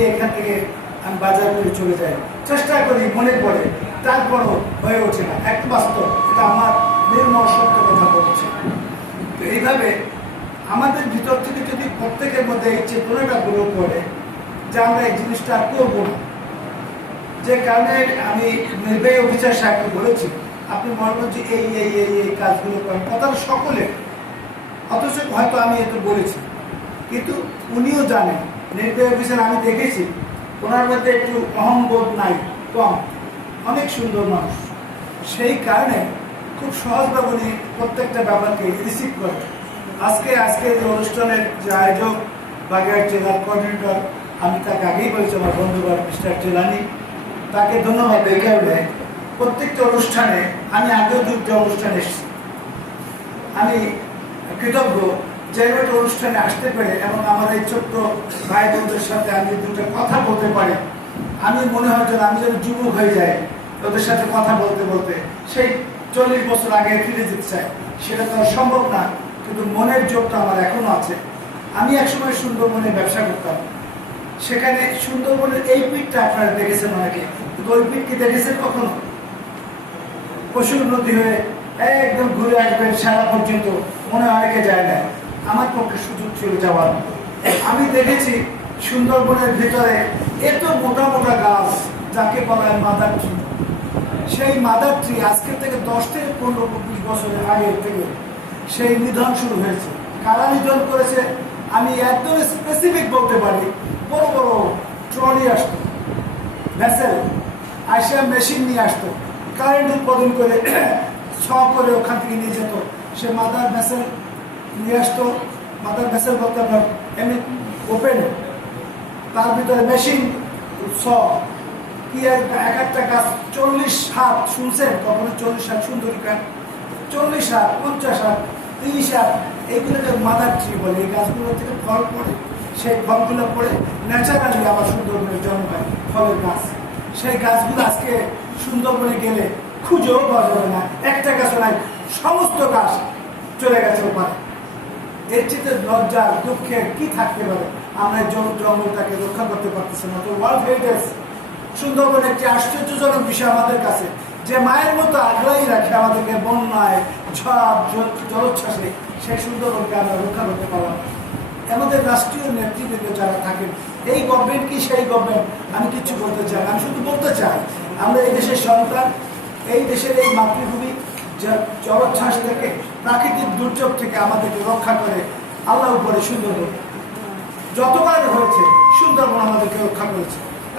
দিয়ে এখান থেকে আমি বাজার করে চলে যাই, চেষ্টা করি, মনে পড়ে, তারপরও হয়ে ওঠে না। এক বাস্তব, এটা আমার নির্মল সত্য কথা বলছে। তো এইভাবে আমাদের ভিতর থেকে যদি প্রত্যেকের মধ্যে এই চেতনাটা গ্রো করে যে আমরা এই জিনিসটা করবো না, যে কারণে আমি নির্বাহী অফিসার সাহেবকে বলেছি আপনি মনে করুন যে এই এই এই এই কাজগুলো করেন, কথাটা সকলে, অথচ হয়তো আমি এত বলেছি, কিন্তু উনিও জানেন। নির্বাহী অফিসার আমি দেখেছি ওনার মধ্যে একটু অহংবোধ নাই, কম, অনেক সুন্দর মানুষ। সেই কারণে খুব সহজভাবে উনি প্রত্যেকটা ব্যাপারকে রিসিভ করে। আজকে যে অনুষ্ঠানের যে আয়োজক বাগেরহাট জেলার কোঅর্ডিনেটর, আমি তাকে আগেই বলেছি আমার বন্ধুবার মিস্টার জেলানি, তাকে ধন্যবাদ। এই কারণে প্রত্যেকটা অনুষ্ঠানে, আমি আগেও দুটো অনুষ্ঠানে এসেছি, আমি কৃতজ্ঞ যে একটা অনুষ্ঠানে আসতে পেরে এবং আমার এই ছোট্ট ভাই বোনদের সাথে আমি দুটো কথা বলতে পারি। আমি মনে হয় যেন আমি যেন যুবক হয়ে যাই ওদের সাথে কথা বলতে বলতে, সেই 40 বছর আগে ফিরে যেতে চাই। সেটা তো সম্ভব না, কিন্তু মনের জোরটা আমার এখনো আছে। আমি একসময় সুন্দরবনে ব্যবসা করতাম, সেখানে সুন্দরবনের এই পিঠটা আপনারা দেখেছেন অনেকে, কিন্তু ওই পিঠ কি দেখেছেন কখনো? পশুর নদী হয়ে একদম ঘুরে আসবেন সারা পর্যন্ত, মনে অনেকে যায় না। আমার পক্ষে সুযোগ ছিল যাওয়ার। আমি দেখেছি সুন্দরবনের ভিতরে এত মোটা মোটা গাছ, যাকে বলা হয় মাদার ট্রি। সেই মাদার ট্রি আজকের থেকে 10 থেকে 15-20 বছরের আগে থেকে সেই নিধন শুরু হয়েছে। কারা নিধন করেছে আমি একদম স্পেসিফিক বলতে পারি। বড় বড় ট্রলি আসতো, ভেসেল আসা, মেশিন নিয়ে আসতো, কারেন্ট উৎপাদন করে করে ওখান থেকে নিয়ে যেত। সে মাদার ভেসেল নিয়ে আসতো। মাদার ভেসেল বলতে আপনার এমনি ওপেন, তার ভিতরে মেশিন কি এক একটা গাছ 40 হাত, শুনছেন কখনো 40 হাত সুন্দরী কাঠ? 40 হাত, 50 হাত, 30 হাত, এইগুলোকে মাদার ট্রি বলে। এই গাছগুলো থেকে ফল পড়ে, সেই ফলগুলো পড়ে ন্যাচারালি আবার সুন্দরবনে জন্ম হয় ফলের গাছ। সেই গাছগুলো আজকে সুন্দরবনে গেলে খুঁজেও পাওয়া যাবে না, একটা গাছও নাই, সমস্ত গাছ চলে গেছে ওপারে। এর চেয়ে লজ্জা দুঃখের কি থাকতে পারে? আমরা জঙ্গলটাকে রক্ষা করতে পারতেছি না। তো ওয়ার্ল্ড হেরিটেজ সুন্দরবন একটি আশ্চর্যজনক বিষয় আমাদের কাছে, যে মায়ের মতো আগলাই রাখে আমাদেরকে বন্যায়, ঝড়, জলোচ্ছ্বাসে, সেই সুন্দরবনকে আমরা রক্ষা করতে পারলাম। আমাদের রাষ্ট্রীয় নেতৃবৃন্দ যারা থাকেন, এই গভর্নমেন্ট কি সেই গভর্নমেন্ট? আমি কিছু বলতে চাই, আমি শুধু বলতে চাই আমরা এই দেশের সন্তান, এই দেশের এই মাতৃভূমি জলোচ্ছ্বাস থেকে, প্রাকৃতিক দুর্যোগ থেকে আমাদেরকে রক্ষা করে আল্লাহ উপরে সুন্দরবন যতবার হয়েছে, সুন্দরবন আমাদেরকে রক্ষা করেছে।